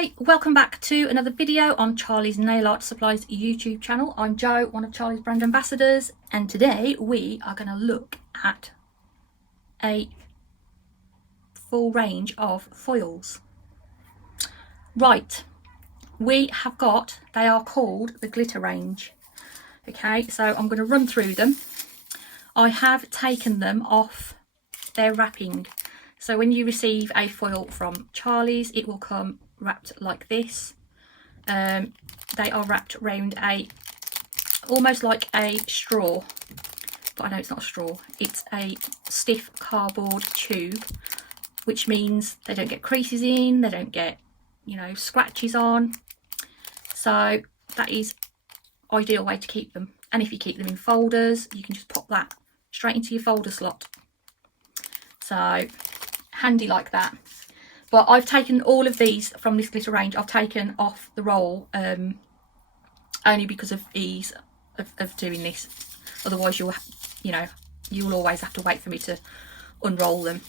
Hi, welcome back to another video on Charlie's Nail Art Supplies YouTube channel. I'm Jo, one of Charlie's brand ambassadors, and today we are going to look at a full range of foils. Right, we have got, they are called the glitter range. Okay, so I'm going to run through them. I have taken them off their wrapping. So when you receive a foil from Charlie's, it will come wrapped like this. They are wrapped around almost like a straw, but I know it's not a straw. It's a stiff cardboard tube, which means they don't get creases in, they don't get, you know, scratches on. So that is ideal way to keep them. And if you keep them in folders, you can just pop that straight into your folder slot. So handy like that. But I've taken all of these from this glitter range. I've taken off the roll only because of ease of doing this. Otherwise, you'll always have to wait for me to unroll them.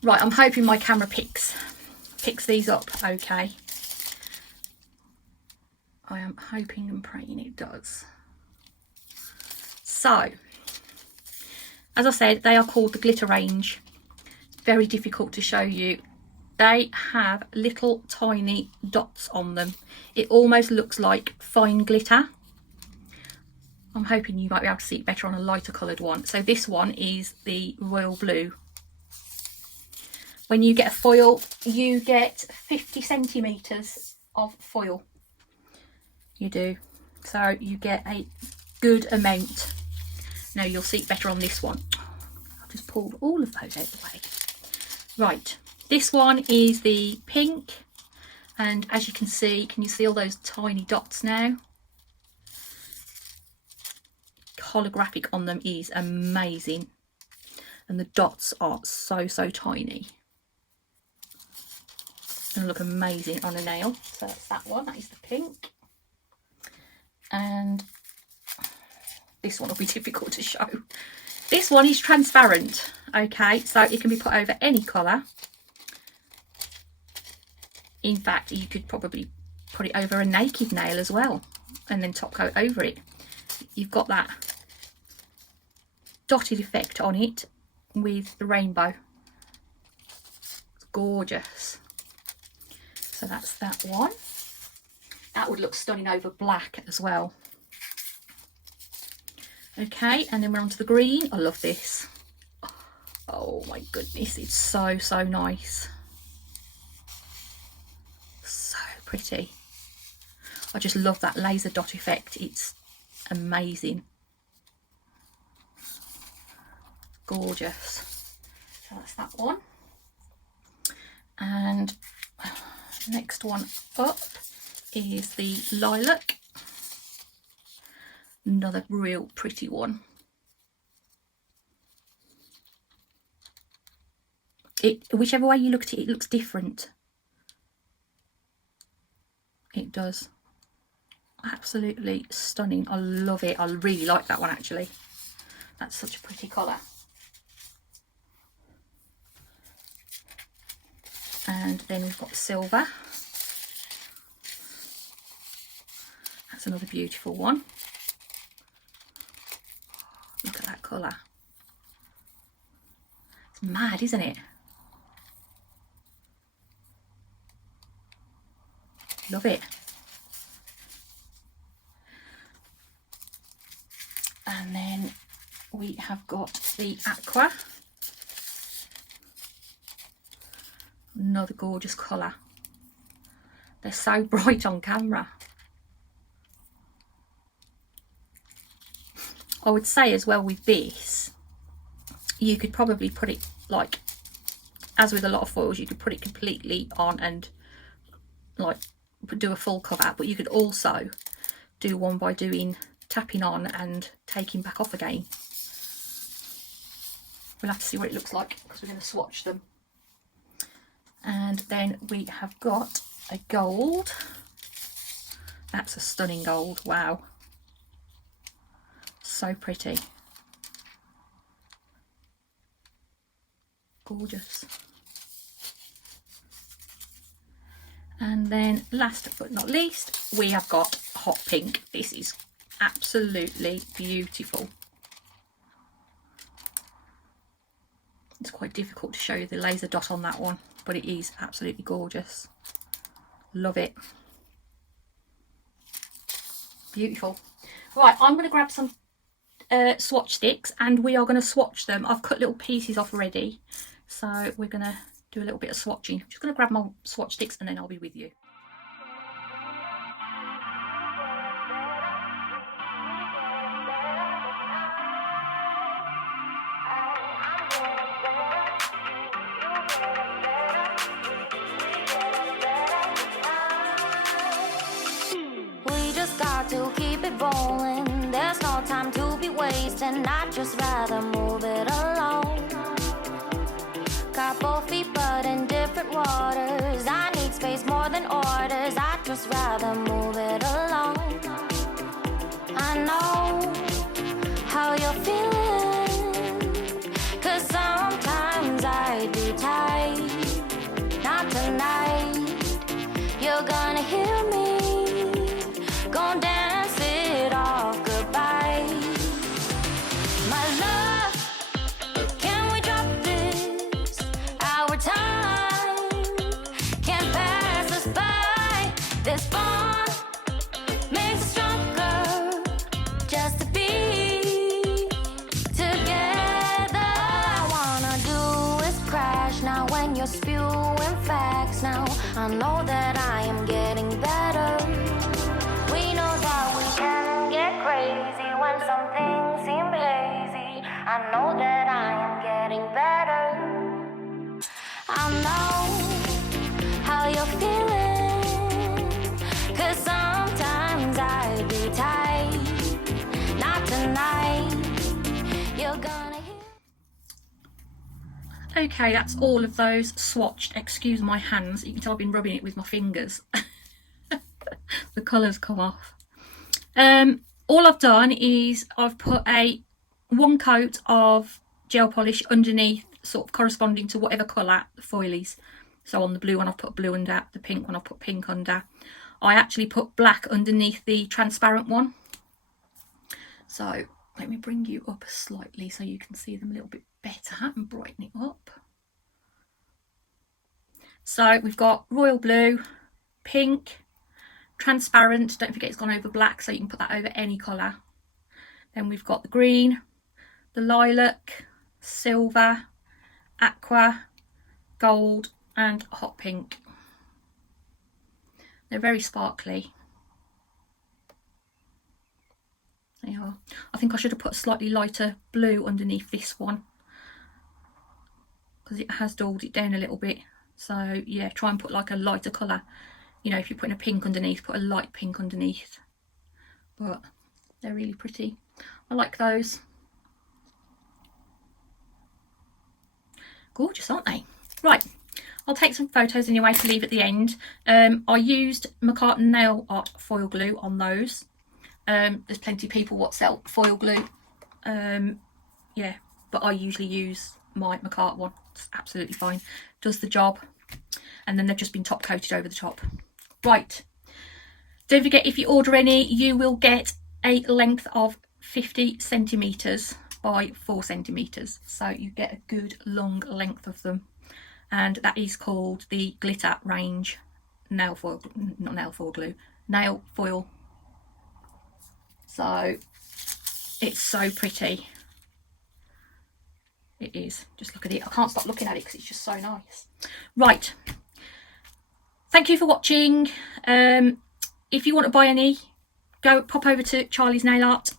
Right, I'm hoping my camera picks these up okay. I am hoping and praying it does. So, as I said, they are called the glitter range. Very difficult to show you. They have little tiny dots on them. It almost looks like fine glitter. I'm hoping you might be able to see it better on a lighter coloured one. So this one is the royal blue. When you get a foil, you get 50 centimetres of foil. You do. So you get a good amount. Now you'll see it better on this one. I've just pulled all of those out of the way. Right. This one is the pink, and as you can see all those tiny dots now? Holographic on them is amazing, and the dots are so tiny and look amazing on a nail. So that's that one, that is the pink. And this one will be difficult to show. This one is transparent, okay, so it can be put over any colour. In fact, you could probably put it over a naked nail as well, and then top coat over it. You've got that dotted effect on it with the rainbow. It's gorgeous. So that's that one. That would look stunning over black as well. Okay, and then we're on to the green. I love this. Oh my goodness, it's so nice. Pretty. I just love that laser dot effect. It's amazing. Gorgeous. So that's that one. And next one up is the lilac. Another real pretty one. Whichever way you look at it, it looks different. It does. Absolutely stunning. I love it. I really like that one actually. That's such a pretty colour. And then we've got silver. That's another beautiful one. Look at that colour. It's mad, isn't it? Love it. And then we have got the Aqua. Another gorgeous colour. They're so bright on camera. I would say as well with this, you could probably put it like, as with a lot of foils, you could put it completely on and like do a full cover, but you could also do one by tapping on and taking back off again. We'll have to see what it looks like because we're going to swatch them. And then we have got a gold. That's a stunning gold. Wow, so pretty. Gorgeous. And then last but not least, we have got hot pink. This is absolutely beautiful. It's quite difficult to show you the laser dot on that one, but it is absolutely gorgeous. Love it. Beautiful. Right, I'm going to grab some swatch sticks and we are going to swatch them. I've cut little pieces off already, so we're going to do a little bit of swatching. I'm just going to grab my swatch sticks and then I'll be with you. To keep it rolling, there's no time to be wasting. I'd just rather move it along. Got both feet but in different waters. I need space more than orders. I'd just rather move it along. I know how you're feeling, 'cause sometimes I do tight. Not tonight, you're gonna hear me. Gonna dance it off goodbye. My love, can we drop this? Our time can't pass us by. This bond makes us stronger just to be together. All I wanna do is crash now when you're spewing facts. Now I know that I am getting better. Crazy when some things seem hazy. I know that I am getting better. I know how you're feeling, 'cause sometimes I do tight. Not tonight, you're gonna hear. Okay, that's all of those swatched. Excuse my hands, you can tell I've been rubbing it with my fingers. The colours come off. All I've done is I've put one coat of gel polish underneath, sort of corresponding to whatever colour the foil is. So on the blue one I've put blue under, the pink one I've put pink under. I actually put black underneath the transparent one. So let me bring you up slightly so you can see them a little bit better and brighten it up. So we've got royal blue, pink, transparent, don't forget it's gone over black, so you can put that over any colour. Then we've got the green, the lilac, silver, aqua, gold and hot pink. They're very sparkly. There you are. I think I should have put a slightly lighter blue underneath this one, because it has dulled it down a little bit. So yeah, try and put like a lighter colour. You know, if you're putting a pink underneath, put a light pink underneath. But they're really pretty. I like those. Gorgeous, aren't they? Right, I'll take some photos anyway to leave at the end. I used McCartan nail art foil glue on those. There's plenty of people what sell foil glue. Yeah, but I usually use my McCartan one. It's absolutely fine. Does the job. And then they've just been top coated over the top. Right, don't forget, if you order any, you will get a length of 50 centimetres by 4 centimetres. So you get a good long length of them. And that is called the Glitter Range nail foil, not nail foil glue, nail foil. So it's so pretty. It is. Just look at it. I can't stop looking at it because it's just so nice. Right. Thank you for watching. If you want to buy any, go pop over to Charlie's Nail Art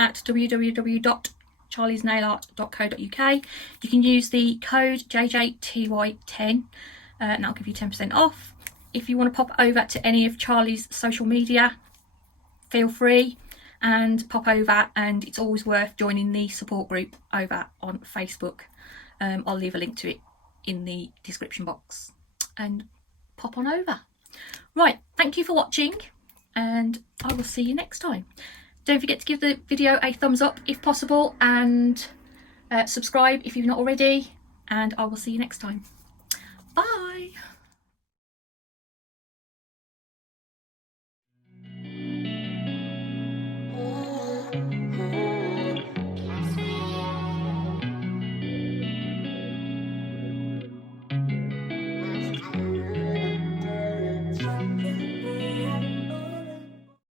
at www.charliesnailart.co.uk. You can use the code JJTY10 and that'll give you 10% off. If you want to pop over to any of Charlie's social media, feel free and pop over, and it's always worth joining the support group over on Facebook. I'll leave a link to it in the description box. And pop on over. Right, thank you for watching and I will see you next time. Don't forget to give the video a thumbs up if possible, and subscribe if you've not already, and I will see you next time.